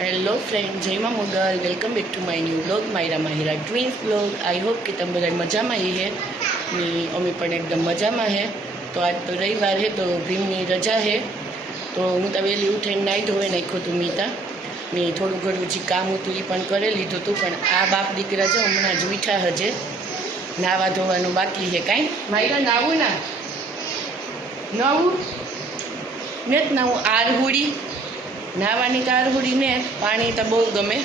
Hello friend, જય માં Mogal. Welcome back to my new blog, Myra Mahira twins blog. I hope કે તમે બધા મજામાં હે ને અમે પણ એકદમ મજામાં હે. તો આજ તો રવિવાર હે, તો ભીમની રજા હે, તો હું તો વહેલી ઉઠીને નાહી ધોઈ નાખ્યું હતું મીતા ને થોડું ઘણું જે કામ હતું એ પણ કરી લીધું હતું. પણ આ બાપ દીકરા જો હમણાં જ ઉઠ્યા હજે, નાવા ધોવાનું બાકી છે. કાંઈ માયરા નાવું ના નવું ને જ નાવું આરહુડી નાવાની તો આરહુડી ને પાણી તો બહુ ગમે,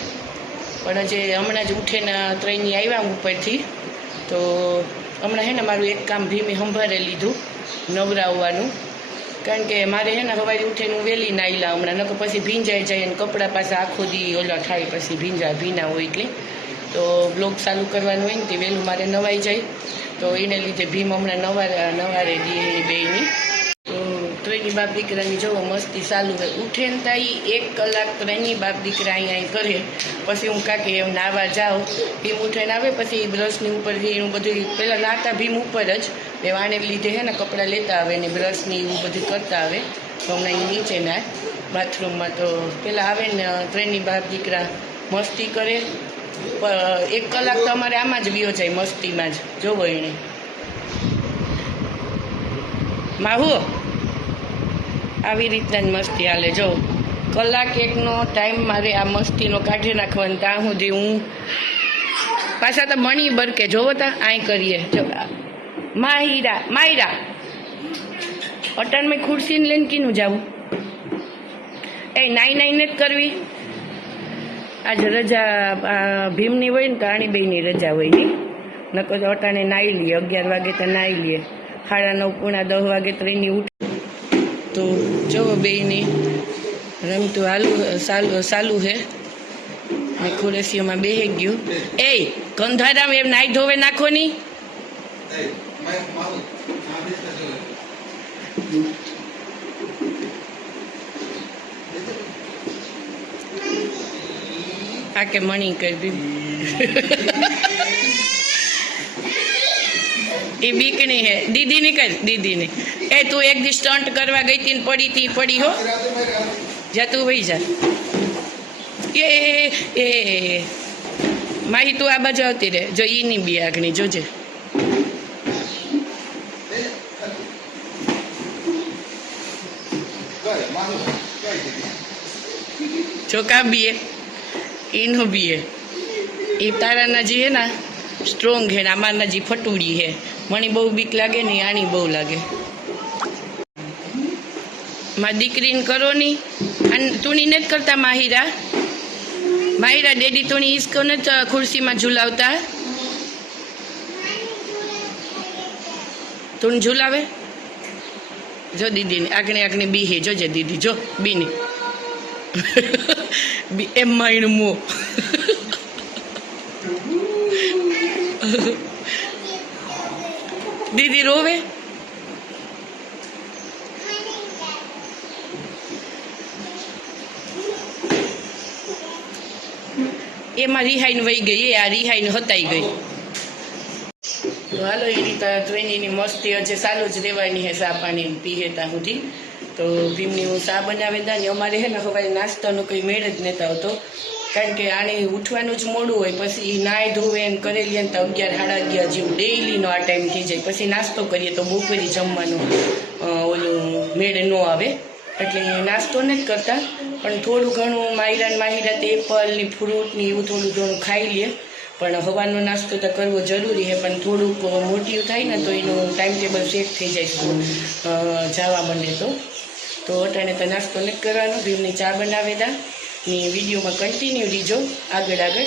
પણ જે હમણાં જ ઉઠીને ત્રણની આવ્યા ઉપરથી, તો હમણાં હે ને મારું એક કામ ભીમે સંભાળે લીધું નવરાવવાનું. કારણ કે મારે હે ને સવારે ઉઠીને હું વહેલી નાહી લાવ હમણાં, નકર પછી ભીંજાઈ જાય અને કપડાં પાછા આખો દી ઓલા થાય, પછી ભીના હોય એટલે તો બ્લોગ ચાલુ કરવાનું હોય ને તે વહેલું મારે નવાઈ જાય, તો એને લીધે ભીમ હમણાં નવારે દે બેયની. તો ત્રણની બાપ દીકરાની જોવો મસ્તી ચાલુ હોય. ઉઠે ને તાઈ 1 કલાક ત્રણની બાપ દીકરા અહીંયા કરે, પછી હું કાંકે એમ નાવા જાઉં. ભીમ ઉઠીને આવે પછી બ્રશની ઉપરથી એનું બધું પહેલાં નાતા ભીમ ઉપર જ એ વાને લીધે હે ને કપડાં લેતા આવે ને બ્રશની એવું બધું કરતા આવે. તો હમણાં એ નીચે ના બાથરૂમમાં તો પહેલાં આવે ને ત્રણની બાપ દીકરા મસ્તી કરે. 1 કલાક તો અમારે આમાં જ વિયો જાય, મસ્તીમાં જ. જોવો એને માહુ આવી રીતના જ મસ્તી હાલે. જો કલાક એકનો ટાઈમ મારે આ મસ્તીનો કાઢી નાખવાનો, ત્યાં સુધી હું પાછા તો મણી બરકે જોવો તા આઈ કરીએ. જો માયરા અટણમાં ખુરશીને લઈને કીનું જાવું? એ નાઈ જ કરવી. આજે રજા ભીમની હોય ને તો આણીબેયની રજા હોય ને, નકર તો અટાણે નાહી લઈએ. 11 વાગે તો નાહી લઈએ, 9:30 પોણા 10 વાગે ત્રણની ઉઠ. તો જો બેયની રમતું ચાલુ હે ને ખુરશીઓમાં બેહી ગયું. એ કંધારામ એમ નાહી ધોવે નાખો ની. આ કે મણી કરી દીધી એ બીકણી હે. દીદીની કર, દીદીની. એ તું એક દી સ્ટન્ટ કરવા ગઈ હતી ને પડી હો. જા તું વહી જા. એ માહી તું આ બાજુ આવતી રે. જો ઈની બી આગણી જોજે. ચોકા બીએ ઈનો બીએ. એ તારાના જે હે ને સ્ટ્રોંગ હે ને અમારના જે ફટુડી હે. મને બહુ બીક લાગે ને આની બહુ લાગે. મારી દીકરીને કરો ની. અને તુણી નથી કરતા માહિરા ડેડી તુણી ઈસકો નથી ખુરશીમાં ઝુલાવતા. તું ઝુલાવે. જો દીદીને આગણી બી હે. જોજે દીદી, જો બીની એમ માયણ મો. દીદી રોવે. એમાં રિહાઈને વહી ગઈ. આ રિહાઈને હતાઈ ગઈ. તો હાલો એની ત્રણની મસ્તી હજે ચાલુ જ રહેવાની હે. ચા પાણી પીએ ત્યાં સુધી તો ભીમની હું ચા બનાવી દા ને. અમારે હે ને સવારે નાસ્તાનો કંઈ મેળ જ નહોતો આવતો, કારણ કે આને ઉઠવાનું જ મોડું હોય. પછી નાય ધોવે ને કરેલી ને તો 11 સાડા 11 જેવું ડેઈલીનો આ ટાઈમ થઈ જાય. પછી નાસ્તો કરીએ તો બપોરે જમવાનું ઓલું મેળ ન આવે, એટલે નાસ્તો નથી કરતા. પણ થોડું ઘણું માહિરા તે એપલની ફ્રૂટની એવું થોડું ઘણું ખાઈ લે. પણ સવારનો નાસ્તો તો કરવો જરૂરી છે, પણ થોડુંક મોટી થાય ને તો એનું ટાઈમ ટેબલ સેટ થઈ જાય સ્કૂલ જવા માંડે તો અટાણે તો નાસ્તો નથી કરવાનો. ભીમની ચા બનાવી દા ને વિડીયોમાં કન્ટિન્યુ લીજો આગળ.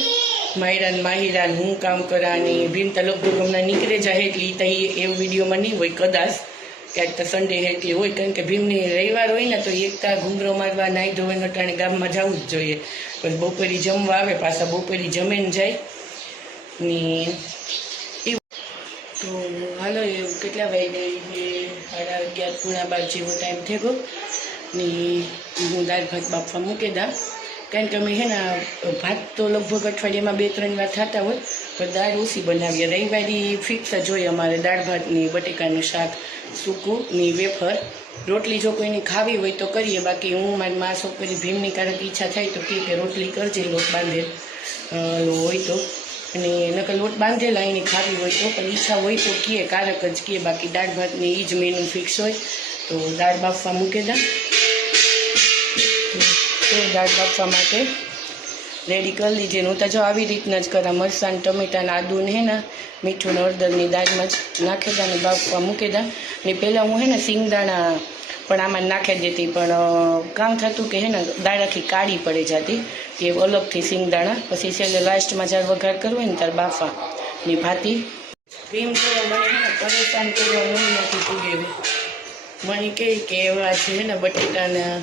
માહિરાને હું કામ કરાની. ભીમ તો લગભગ હમણાં નીકળે જાય એટલી તો એવું વિડીયોમાં નહીં હોય કદાચ, ક્યાંક તો સન્ડે એટલી હોય. કારણ કે ભીમની રવિવાર હોય ને તો એકતા ઘૂમરો મારવા નાહી ધોઈને અટાણે ગામમાં જવું જ જોઈએ. પછી બપોરે જમવા આવે, પાછા બપોરે જમીને જાય ને એવું. તો હાલો એવું કેટલા વાગે 11:30 પોણા 12 જેવો ટાઈમ થયો ને હું દાળ ભાત બાફવા મૂકી દા. કારણ કે અમે હે ને ભાત તો લગભગ અઠવાડિયામાં 2-3 વાર થતા હોય, પણ દાળ ઓછી બનાવીએ. રવિવારે ફિક્સ જ હોય અમારે દાળ ભાતની બટેકાનું શાક સૂકુંની વેફર. રોટલી જો કોઈની ખાવી હોય તો કરીએ, બાકી હું મારી મા છોકરી ભીમની કારક ઈચ્છા થાય તો કે રોટલી કરજે લોટ બાંધેલ હોય તો, અને નકર લોટ બાંધેલા એની ખાવી હોય તો, પણ ઈચ્છા હોય તો કહે કારક જ કહે, બાકી દાળ ભાતની એ જ મેનુ ફિક્સ હોય. તો દાળ બાફવા મૂકી દા. તો દાળ બાફવા માટે રેડી કરી લીધી. હું તો જો આવી રીતના જ કરા, મરચાં ટમેટાં આદુને હે ને મીઠું ને હળદરની દાળમાં જ નાખી દા ને બાફવા મૂકી દા. ને પહેલાં હું હે ને સિંગદાણા પણ આમાં નાખી દેતી, પણ કામ થતું કે હે ને દાળ આખી કાળી પડી જતી, કે અલગથી સિંગદાણા. પછી છેલ્લે લાસ્ટમાં જ્યારે વઘાર કરવો હોય ને ત્યારે બાફા ને ભાતી. ભીમ તો મને હે ને પરેશાન કરવા હું નથી પૂગેવી. મને કહે કે એવા છે ને બટેટાના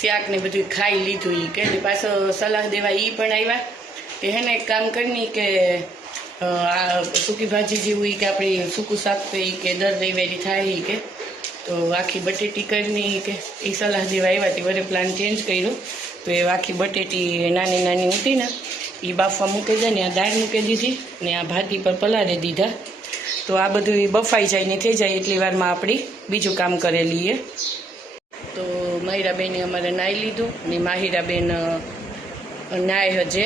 શાક ને બધું ખાઈ લીધું. એ કે પાછો સલાહ દેવા એ પણ આવ્યા કે હે ને એક કામ કરી કે આ સૂકી ભાજી જેવું કે આપણે સૂકું શાક તો એ કે દર રવિવારી થાય કે, તો આખી બટેટી કરીને કે એ સલાહ દેવા આવ્યા હતી. વરે પ્લાન ચેન્જ કર્યો, તો એ આખી બટેટી નાની નાની હતી ને એ બાફવા મૂકી દે ને આ દાળ મૂકી દીધી ને આ ભાતી પર પલાળી દીધા. તો આ બધું બફાઈ જાય ને થઈ જાય એટલી વારમાં આપણી બીજું કામ કરી લઈએ. તો માહિરાબેને અમારે નાહી લીધું ને માહિરાબેન નાય હજે,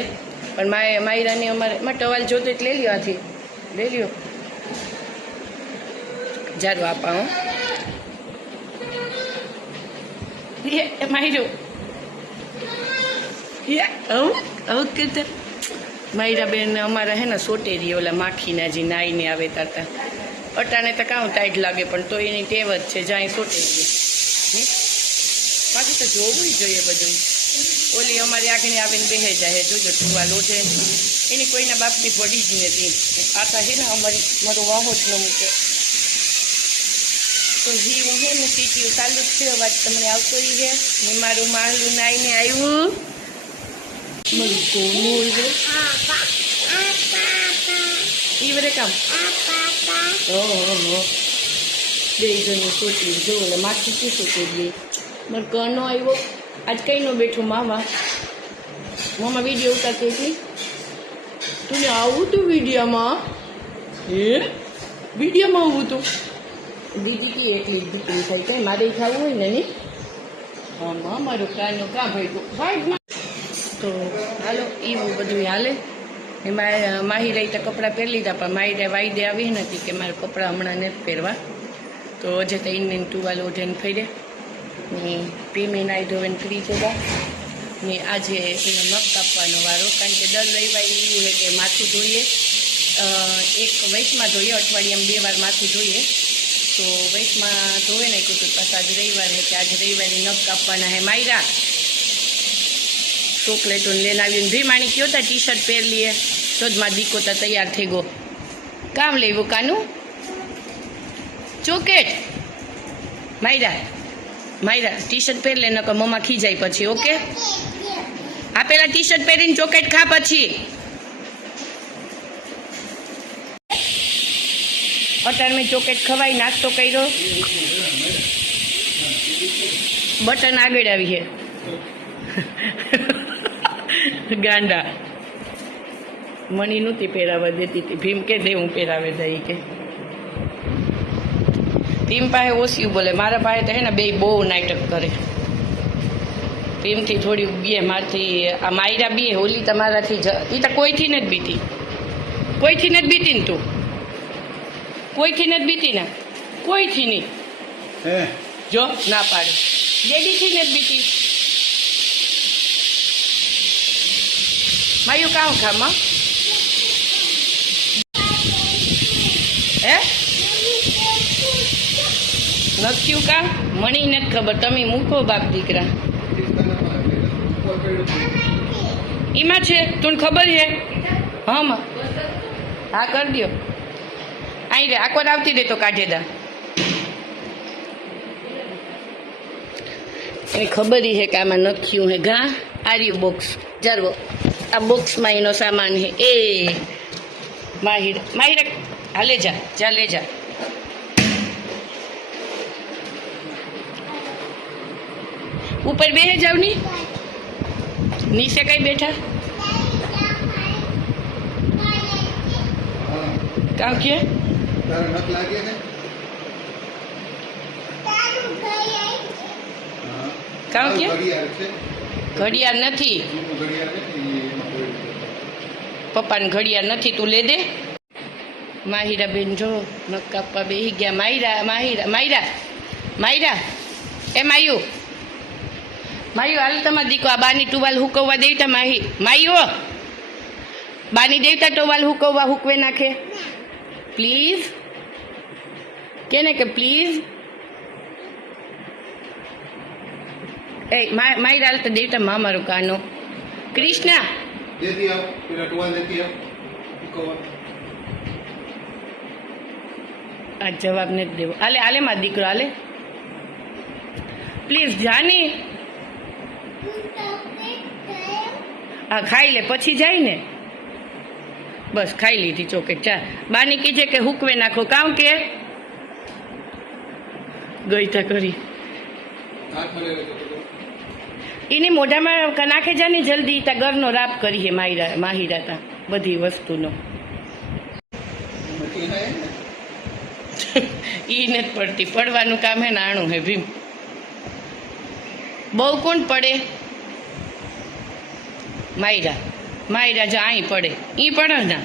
પણ માહિરાને અમારે ટવાલ જોતો એટલે લઈ લ્યો, આથી લઈ લ્યો જારું આપા. માહિરો આવું કરતા માહિરાબેન અમારા હે ને સોટેરી ઓલા માખીના જે નાઈને આવે તાતા અટાણે તો કામ ટાઈટ લાગે, પણ તો એની ટેવ જ છે જ્યાં સોટેરી. પાછું તો જોવું જોઈએ બધું. ઓલી અમારી આગળ આવીને બેહે જાય, જોજો ટુવા લોઢે એની કોઈના બાપની પડી જ નથી. આતા હે ને મારો વાહો જ ન મૂકે. તો હી હું હે ને સીટી ચાલુ જ છે, અવાજ તમને આવતો રહી છે ને. મારું માહલું નાઈને આવ્યું મારું કોનું ઈ વરે કામ બે જણની સોટી જો એટલે માથી શું સોટી ગઈ. મારે કનો આવ્યો આજ કઈ નો બેઠો મામા વિડીયો ઉતારતી હતી. તું આવું તું વિડીયોમાં? વિડીયોમાં આવું તું? દીદી કી એટલી દીકરી થાય કઈ મારે ખાવું હોય ને નહીં. હા મારું કાનો કાં ભાઈ. તો હાલો એવું બધું હાલે. એમાં માહિરાઈ તો કપડાં પહેરી લીધા, પણ માહિરાઈ વાયદે આવી નથી કે મારે કપડાં હમણાં નથી પહેરવા. તો હજે તો એને ટુવાલ ઓઢેને ફેરે ને પીમી નાઈ ધોઈને ફ્રી થયા ને આજે એનો નખ કાપવાનો વારો. કારણ કે દર રવિવારે એવું હોય કે માથું ધોઈએ, એક વૈશમાં ધોઈએ, અઠવાડિયામાં 2 વાર માથું ધોઈએ. તો વૈશમાં ધોવે ને કીધું પાછા આજ રવિવાર હે કે આજે રવિવારે નખ કાપવાના હે. માયરા ચોકલેટો લઈને આવીને ભી માણી કયો તા ટી શર્ટ પહેર લીએ શોધમાં દીકો તા તૈયાર થઈ ગયો. કામ લેવું કાનું ચોકેટ? માયરા ટી શર્ટ પહેર લે નકર મમ્મા ખીજાય પછી. ઓકે આ પેલા ટી શર્ટ પહેરીને ચોકેટ ખા પછી. અટાણ મેં ચોકેટ ખવાઈ નાસ્તો કર્યો. બટન આગળ આવી છે ગાંડા. મણી નહોતી પહેરાવા દેતી હતી. ભીમ કે દે હું પહેરાવે દઈ કે. ભીમ પાસે ઓછી બોલે, મારા પાસે તો હે ને બે બહુ નાટક કરે. ભીમથી થોડી બે મારથી આ માયરા બે હોલી તમારાથી એ તો કોઈથી નથી બીતી. કોઈથી નથી બીતી ને તું? કોઈથી નથી બીતી ને? કોઈથી નહીં જો ના પાડે. ડેડીથી નથી બીતી. માયું કામ ખામાં હે નથી કામ મણી નથી ખબર. તમે મૂકો બાપ દીકરા. એમાં છે તું ખબર છે? હા કરી દો. અહીં રે આકોર આવતી દે તો કાઢે દા. એને ખબર છે કે આમાં નખ્યું હે. ઘા આર્યું બોક્સ જરવો આ બોક્સમાં એનો સામાન હે. એ માહિર હા લે જા લે જા. ઉપર બેહે જાવ ની નીચે કઈ બેઠા કામ કે કામ કે ઘડિયાળ છે, ઘડિયાળ નથી, જૂનું ઘડિયાળ છે ને એમાં પડ્યું છે. પપ્પાને ઘડિયાળ નથી, તું લે દે. માહિરા બેન જો નખ કાપવા બેસી ગયા. માયરા એ માયુ હાલ તમારે દીકો આ બાની ટુવાલ હુકવવા દેવતા માયુ બાની દેવતા ટુવાલ હુકવવા હુકવે નાખે પ્લીઝ કેને કે પ્લીઝ એ માયરા હાલ તો દેવતા મારો કાનો કૃષ્ણા દેતી આવ, પેલા ટુવાલ દેતી આવ, મુકવા. આ જવાબ નથી દેવો. આલે મારો દીકરો આલે પ્લીઝ જાની. હા ખાઈ લે પછી જાય ને. બસ ખાઈ લીધી ચોકેટ. ચા બાની કીધે કે હુકવે નાખો કામ કે ગઈ તા કરી હાથમાં લઈ લેજો તો. એની મોઢામાં નાખે જાની જલ્દી. તા ઘરનો રાપ કરી હે માહિરા તા બધી વસ્તુનો. મટી જાય ને. ઈ નથી પડતી, પડવાનું કામ હે નાણું હે ભીમ. બહુ કોણ પડે? માયરા જો અહીં પડે ઈ પડે ના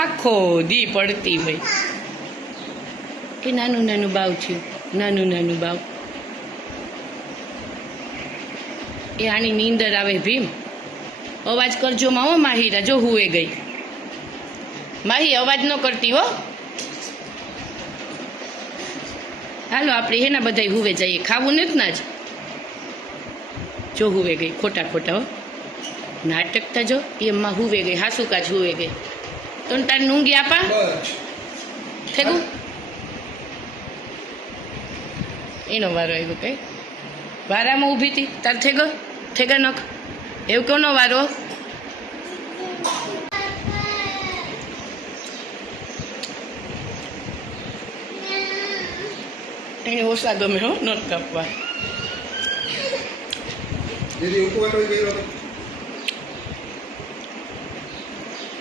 આખો દી પડતી ભાઈ. એ નાનું બાવ થયું, નાનું બાવ. એ આની નીંદર આવે ભીમ. અવાજ કરજો માં હો માહિરા, જો હુએ ગઈ. માહી અવાજ ન કરતી હો. હાલો આપણે હેના બધાય હુવે જઈએ. ખાવું નથી ના જ જો હુવે ગઈ. ખોટા હો નાટકતા જો એમાં હુવે ગઈ. હાસુકા જ હુવે ગઈ. તો તાર નૂંગી આપા બસ. થેગું એનો વારો આવ્યો કઈ વારામાં ઊભી હતી તાર થેગા નખ એવું કોનો વારો? એને ઓછા ગમે હો નખ કાપવા. દીદી ઉપવાટો ગયો હતો.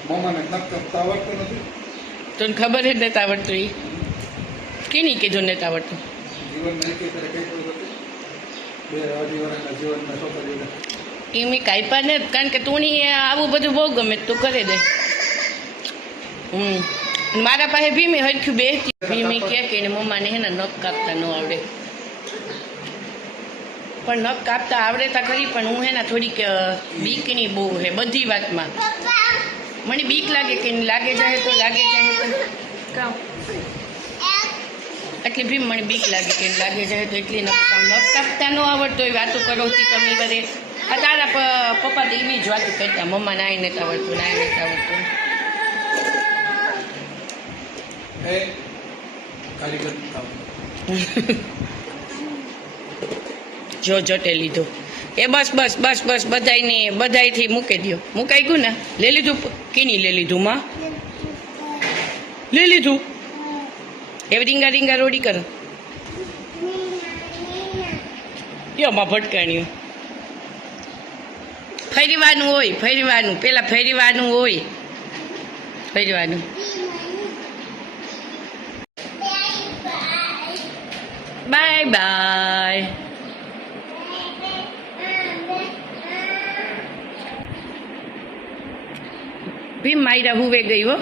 મામાને નખ કાપતા આવડતું નથી. તને ખબર જ નથી આવડતું. એ કેની કીધું નથી આવડતું? જીવન નહીં કે ત્યારે કઈ કોઈ હતું. બે અઢી વર્ષના જીવનમાં છોકરીઓને એ મેં કાપ્યા ને કારણ કે તું આવું બધું બહુ ગમે તું કરે દે. મારા પાસે ભીમી હરખ્યું બે ભીમી કે એને મમ્માને હે ને નખ કાપતા ન આવડે. પણ નખ કાપતા આવડે તા ખરી પણ હું હે ને થોડીક બીકની બહુ હે બધી વાતમાં. મને બીક લાગે કે લાગે જાય તો કામ એટલે ભીમ મને બીક લાગે કે લાગે જાય તો એટલી નખ કાપતા ન આવડતો હોય વાતો કરો તમે બધે. આ તારા પપ્પા તો એવી જ વાતો કરતા મમ્મા નાય નથી આવડતું. એ કારીગર કામ. જો જટે લીધો એ બસ બધાયથી મૂકી દો. મુકાઈ ગયું ને? લઈ લીધું? કેની લઈ લીધું માં? લઈ લીધું? એ રીંગા રોડી કરો યોમાં ભટકાણ્યું. ફેરવાનું પેલા ફેરવાનું હોય. બાય. ભીમ માયરા હુવે ગઈ હો.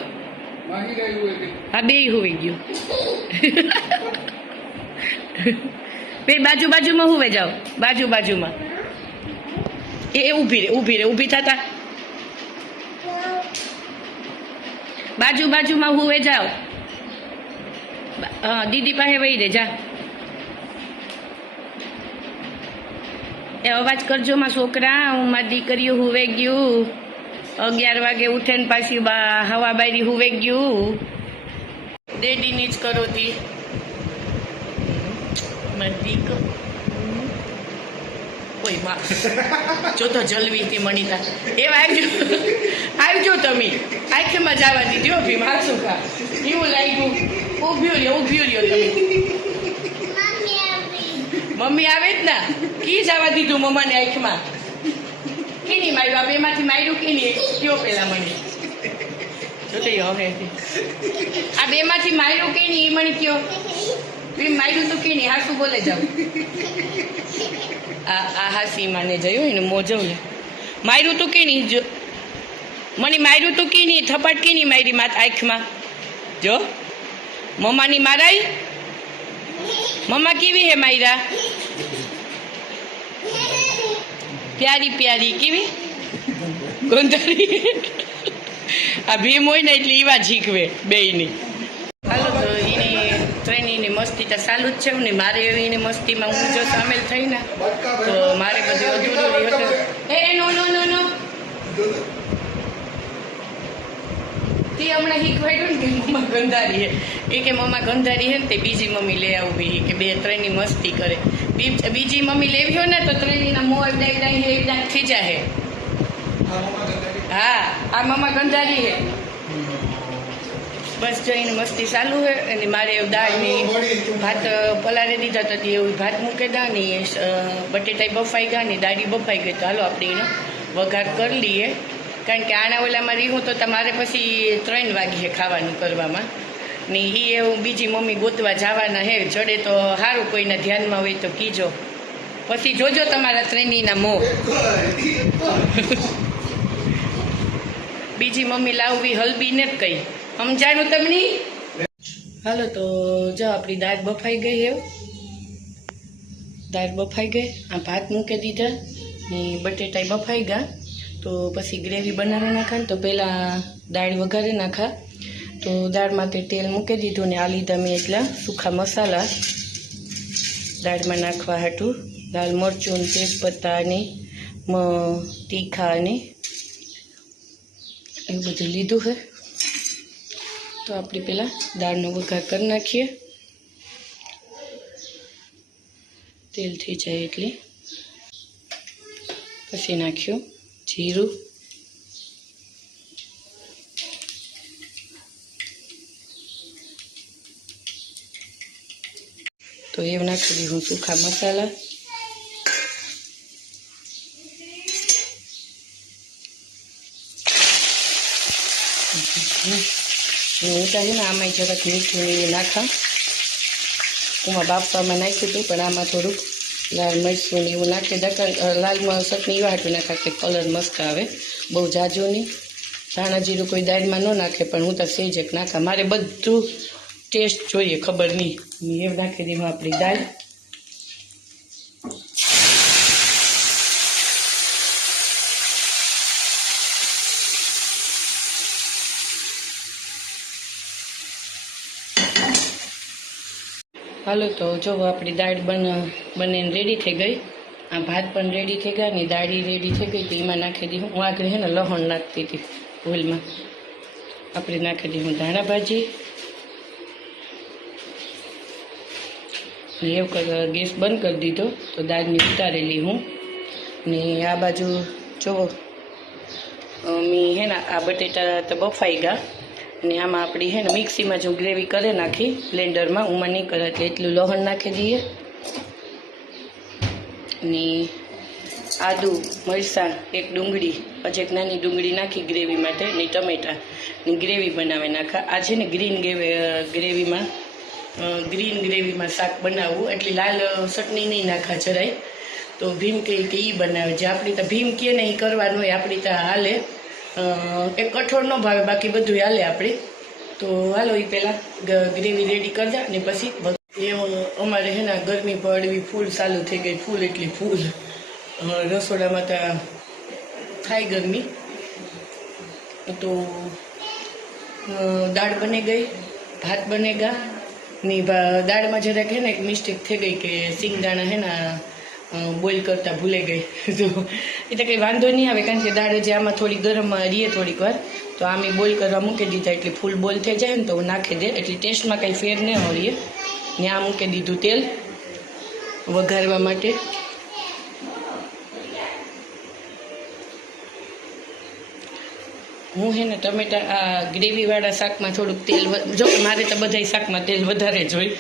માહી ગઈ હોય કે હા બે હુવે ગયું. બે બાજુમાં હુવે જાઓ. બાજુમાં એ ઊભી થતા બાજુમાં હુવે જાઓ. હા દીદી પાસે વહી રે જા. એ અવાજ કરજો માં છોકરા. હું મારી દીકરીઓ હુવે ગયું. 11 વાગે ઉઠે ને પાછી હવા બારી હુવે ગયું. ડેડીની જ કરો તી મારી દીકરો. ઓય માં જો તો જલવી હતી મનીતા. એ આવજો તમે. આંખમાં જવા દીધી હો ભી મારશું કા એવું લાગ્યું. ઉભ્યો રહ્યો તમે. મમ્મી આવે જ ના કી જવા દીધું મમ્માને આંખમાં. કેની માર્યું? આ બેમાંથી માર્યું કેની કયો પેલા મને જો તો હવે આ બેમાંથી માર્યું કેની એ મને કયો. ભીમ માર્યું તું કીની હાસું બોલે જાવ આ હાસી માને જયું એને મોજવ લે માર્યું તું કીની જો મને માર્યું તું કીની થપાટ કીની મારી માત આંખમાં જો મમ્માની મારાઈ મમ્મા કેવી હે માયરા પ્યારી પ્યારી કેવી ગોંધારી આ ભીમ હોય ને એટલે એવા શીખવે બેયની હાલો તો એની ટ્રેનની મસ્તી તો ચાલુ જ છે ને મારે એની મસ્તીમાં હું જો સામેલ થઈ ને તો મારે બધું અધૂરું હતું એ નો નો નો નો તે હમણાં શીખવાડ્યું ને કે મમ્મા ગંધારી હે એ કે મમ્મા ગંધારી હે ને તે બીજી મમ્મી લઈ આવવી કે બે ત્રણની મસ્તી કરે બીજી મમ્મી લેવી હોય ને તો ત્રણના મોં એવડા થઈ જાય હા આ મમ્મા ગંધારી હે બસ જઈને મસ્તી ચાલુ હે અને મારે દાળની ભાત પલાળી દીધા હતા એવું ભાત મૂકી દા ને બટેટા બફાઈ ગયા ને દાળી બફાઈ ગઈ તો હાલો આપણે એનો વઘાર કરી લઈએ કારણ કે આના ઓલામાં રીહું તો તમારે પછી 3 વાગ્યે ખાવાનું કરવામાં ને એ એવું બીજી મમ્મી ગોતવા જવાના હે જડે તો સારું કોઈના ધ્યાનમાં હોય તો કીજો પછી જોજો તમારા ત્રણેયના મોં બીજી મમ્મી લાવવી હલબી ને જ કઈ સમજાણું તમને હાલો તો જો આપણી દાળ બફાઈ ગઈ હે દાળ બફાઈ ગઈ આ ભાત મૂકી દીધા ને બટેટા બફાઈ ગયા તો પછી ગ્રેવી બનાવી નાખા ને તો પહેલાં દાળ વઘારી નાખા તો દાળ માટે તેલ મૂકી દીધું ને આ લીધા મેં એટલા સૂકા મસાલા દાળમાં નાખવા હાટું લાલ મરચું ને તેજપત્તા ને તીખા ને એવું બધું લીધું છે તો આપણે પહેલાં દાળનો વઘાર કરી નાખીએ તેલ થઈ જાય એટલે પછી નાખ્યું જીરું તો એ નાખી દીધું સૂકા મસાલા હું છે ને આમાં જરાક મીઠું એવું નાખા એમાં બાફવામાં નાખ્યું હતું પણ આમાં થોડુંક લાલ મરચું ને એવું નાખી લાલ ચટણી એવા હાટું નાખા કે કલર મસ્ત આવે બહુ જાજો નહીં ધાણા જીરું કોઈ દાળમાં ન નાખે પણ હું તો સેજક નાખા મારે બધું ટેસ્ટ જોઈએ ખબર નહીં એવું નાખી દઉં આપણી દાળ હાલો તો જો આપણી દાળ બનીને રેડી થઈ ગઈ આ ભાત પણ રેડી થઈ ગયા ને દાળી રેડી થઈ ગઈ તો એમાં નાખી દઉં હું આગળ છે ને લસણ નાખતી હતી ઓઇલમાં આપણે નાખી દઉં ધાણા ભાજી એવું ગેસ બંધ કરી દીધો તો દાળની ઉતારેલી હું ને આ બાજુ જુઓ મેં હે ને આ બટેટા તો બફાઈ ગયા ને આમાં આપણી હે ને મિક્સીમાં જો ગ્રેવી કરી નાખી બ્લેન્ડરમાં ઉમાં નહીં કરે એટલે એટલું લસણ નાખી દઈએ ને આદુ મરચાં એક ડુંગળી પછી એક નાની ડુંગળી નાખી ગ્રેવી માટે ને ટમેટાં ને ગ્રેવી બનાવી નાખા આ છે ને ગ્રીન ગ્રેવીમાં શાક બનાવવું એટલે લાલ ચટણી નહીં નાખા જરાય તો ભીમ કહે કે એ બનાવે જે આપણી તો ભીમ કહે ને એ કરવાનું હોય આપણી તો હાલે એક કઠોળ ન ભાવે બાકી બધું હાલે આપણે તો હાલો એ પહેલાં ગ્રેવી રેડી કરજા ને પછી એ અમારે હે ને ગરમી પડવી ફૂલ ચાલુ થઈ ગઈ ફૂલ એટલી ફૂલ રસોડામાં તો થાય ગરમી તો દાળ બની ગઈ ભાત બની ગયા ની દાળમાં જરાક હે ને એક મિસ્ટેક થઈ ગઈ કે સિંગદાણા હે ને બોઇલ કરતાં ભૂલે ગઈ તો એ તો કંઈ વાંધો નહીં આવે કારણ કે દાળ જે આમાં થોડી ગરમમાં રહીએ થોડીક વાર તો આમે બોઇલ કરવા મૂકી દીધા એટલે ફૂલ બોઇલ થઈ જાય ને તો નાખી દે એટલે ટેસ્ટમાં કંઈ ફેર ન હોય ને આ મૂકી દીધું તેલ વઘારવા માટે હું હે ને ટમેટા આ ગ્રેવીવાળા શાકમાં થોડુંક તેલ જો મારે તો બધાય શાકમાં તેલ વધારે જ હોય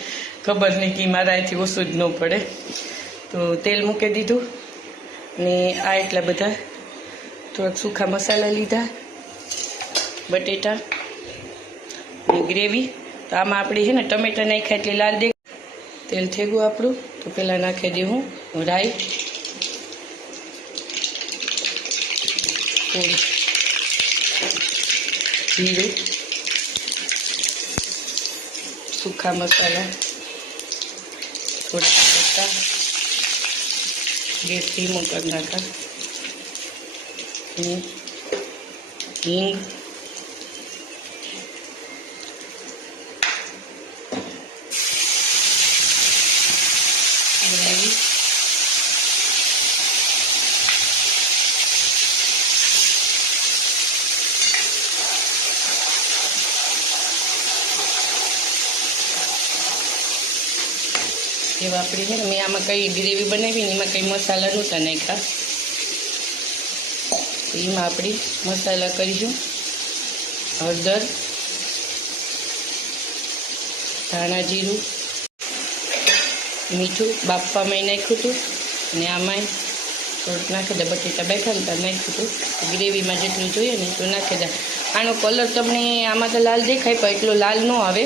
ખબર નહીં કે મારા અહીંથી ઓછું જ ન પડે તો તેલ મૂકી દીધું ને આ એટલા બધા થોડાક સૂકા મસાલા લીધા બટેટા ને ગ્રેવી તો આમાં આપણે છે ને ટમેટા નાખ્યા એટલે લાલ તેલ થઈ ગયું આપણું. તો પહેલાં નાખી દઉં હું રાઈ, થોડું જીરું, સૂકા મસાલા, થોડા પત્તા, ગેસ ધીમો કરી નાખા, હિંગ, ગ્રેવી, એ વાપરી છે ને. મેં આમાં કઈ ગ્રેવી બનાવી ને એમાં કંઈ મસાલા નહોતા નાખ્યા. તો એમાં આપણી મસાલા કરીશું. હળદર, ધાણા જીરું, મીઠું બાફવામાં નાખ્યું હતું અને આમાંય થોડુંક નાખી દે. બટેટા બાફ્યા ને ત્યાં નાખ્યું હતું. ગ્રેવીમાં જેટલું જોઈએ ને એટલું નાખી દે. આનો કલર તમને આમાં તો લાલ દેખાય પણ એટલો લાલ ન આવે.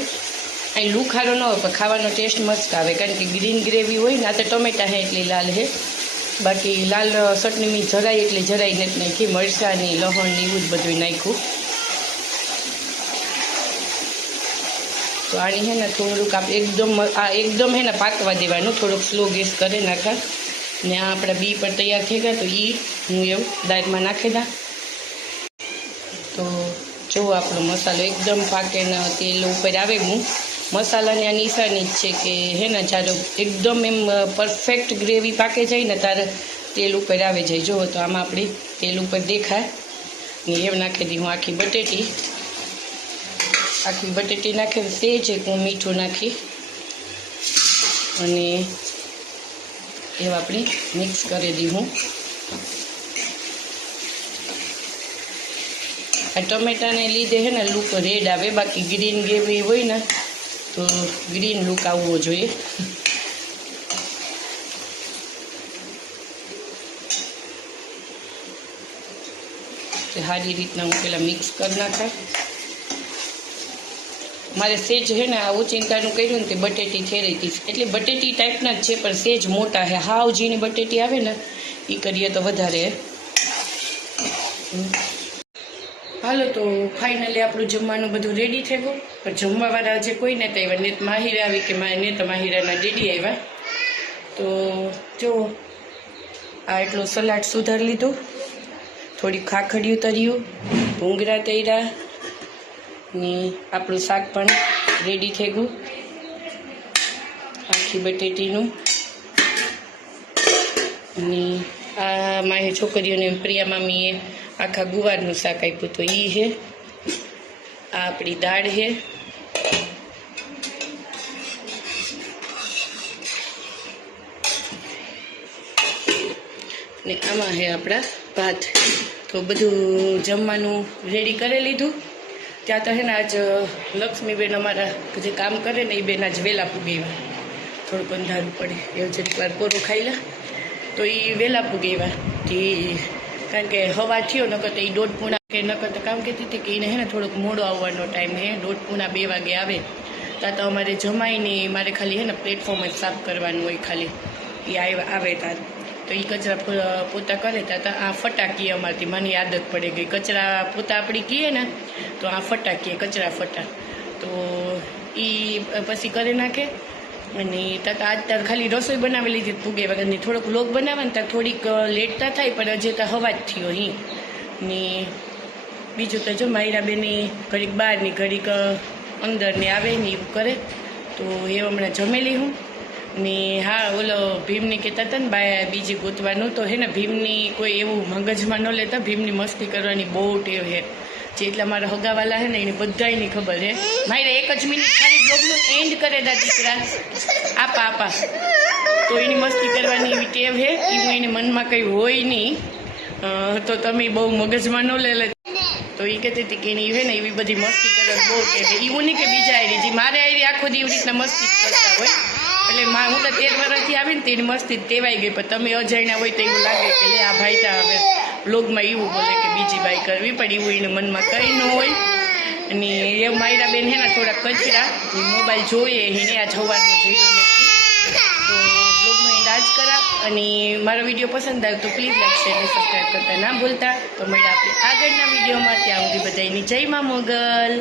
અહીં લુખારો ન હોય પણ ખાવાનો ટેસ્ટ મસ્ત આવે, કારણ કે ગ્રીન ગ્રેવી હોય ને. આ તો ટમેટા હે એટલી લાલ હે, બાકી લાલ ચટણી મેં જરાય એટલી જરાય નથી નાખી. મરચાંની, લસણની એવું જ બધું નાખ્યું. તો આની હે ને થોડુંક આપણે એકદમ હે ને પાકવા દેવાનું. થોડુંક સ્લો ગેસ કરે નાખા ને. આ આપણા બી પણ તૈયાર થઈ ગયા. તો એ હું એવું દાળમાં નાખી દઉં. તો જો આપણો મસાલો એકદમ પાકે ને તેલ ઉપર આવે. હું મસાલાની આ નિશાની જ છે કે હે ને જ્યારે એકદમ એમ પરફેક્ટ ગ્રેવી પાકે જાય ને ત્યારે તેલ ઉપર આવે જાય. જુઓ તો આમાં આપણી તેલ ઉપર દેખાય ને. એમ નાખી દઈ હું આખી બટેટી નાખી. સેજ એક હું મીઠું નાખી અને એવું આપણે મિક્સ કરી દઈ હું. આ ટમેટાને લીધે છે ને લુક રેડ આવે, બાકી ગ્રીન ગ્રેવી હોય ને તો ગ્રીન લુક આવવો જોઈએ. સારી રીતના હું પહેલાં મિક્સ કરી નાખા. મારે સેજ છે ને આ ઓચિંતાનું કર્યું ને તે બટેટી થઈ હતી, એટલે બટેટી ટાઈપના જ છે પણ સેજ મોટા છે. હાવ ઝીણી બટેટી આવે ને એ કરીએ તો વધારે. હાલો તો ફાઇનલી આપણું જમવાનું બધું રેડી થઈ ગયું. પણ જમવાવાળા આજે કોઈ નહોતા આવ્યા. ને માહિરા આવી કે ને તો માહિરાના ડેડી આવ્યા. તો જો આ એટલું સલાડ સુધારી લીધું, થોડી ખાખડિયું તર્યું, ભૂંગળા તર્યા ને આપણું શાક પણ રેડી થઈ ગયું. આખી બટેટીનું. અને આ મારી છોકરીઓને પ્રિયા મામીએ આખા ગુવારનું શાક આપ્યું. તો એ છે. આ આપણી દાળ છે. ને આમાં છે આપણા ભાત. તો બધું જમવાનું રેડી કરી લીધું. ત્યાં તો છે ને આજ લક્ષ્મીબેન અમારા જે કામ કરે ને એ બેન આજ વહેલા પૂગેવા. થોડુંક અંધારું પડે એવું જરીક વાર કોરું ખાઈ લે તો એ વહેલા પૂગેવા. કારણ કે હવા થયો નકર તો એ 1:30 કે નકર તો કામ કહેતી હતી કે એને હે ને થોડોક મોડો આવવાનો ટાઈમ હે. 1:30 2 વાગે આવે. ત્યાં તો અમારે જમાઈને મારે ખાલી હે ને પ્લેટફોર્મ જ સાફ કરવાનું હોય ખાલી. એ આવે ત્યાં તો એ કચરા પોતા કરે. ત્યાં તો આ ફટાકીએ અમારથી મને આદત પડી ગઈ. કચરા પોતા આપણી કહીએ ને તો આ ફટાકીએ કચરા ફટા. તો એ પછી કરી નાખે. અને ત્યાં આજ તાર ખાલી રસોઈ બનાવી લીધી પૂગે વગરની. થોડોક લોક બનાવે ને ત્યાં થોડીક લેટતા થાય પણ હજી ત્યાં હવા જ થયો અહીં. ને બીજું તો જો માયરાબેની ઘડીક બહારની ઘડીક અંદરને આવે ને એવું કરે. તો એ હમણાં જમેલી હું. ને હા ઓલો ભીમની કહેતા હતા ને બીજી ગોતવાનું. તો હે ને ભીમની કોઈ એવું મગજમાં ન લેતા. ભીમની મસ્તી કરવાની બહુ ટેવ છે. જે એટલા મારા હગાવાલા છે ને એને બધાયની ખબર છે. મારે 1 જ મિનિટ ખાલી બ્લોગનું એન્ડ કરે દા દીકરા. આપા તો એની મસ્તી કરવાની એવી ટેવ છે. એ હું એને મનમાં કંઈ હોય નહીં તો તમે બહુ મગજમાં ન લે. તો એ કહેતી હતી કે એની છે ને એવી બધી મસ્તી કરવાની બહુ ટેવ છે. એવું નહીં કે બીજા આવી હતી, મારે આવી આખો દી એવી રીતના મસ્તી કરતા હોય. એટલે હું તો 13 વર્ષથી આવીને તેની મસ્તી ટેવાઈ ગઈ. પણ તમે અજાણ્યા હોય તો એવું લાગે કે લે આ ભાઈ તા હવે બ્લોગમાં એવું બોલે કે બીજી બાઈ કરવી પણ એવું એને મનમાં કંઈ ન હોય. અને એ માયરાબેન હે ને થોડાક કચરા મોબાઈલ જોઈએ એને આ જવાનું જોયું નથી. રાજ કરા. અને મારો વિડીયો પસંદ આવે તો પ્લીઝ લાઈક શેર અને સબસ્ક્રાઈબ કરતા ના ભૂલતા. તો મળ્યા આપણે આગળના વિડીયોમાં. ત્યાં સુધી બધાની જય મા મોગલ.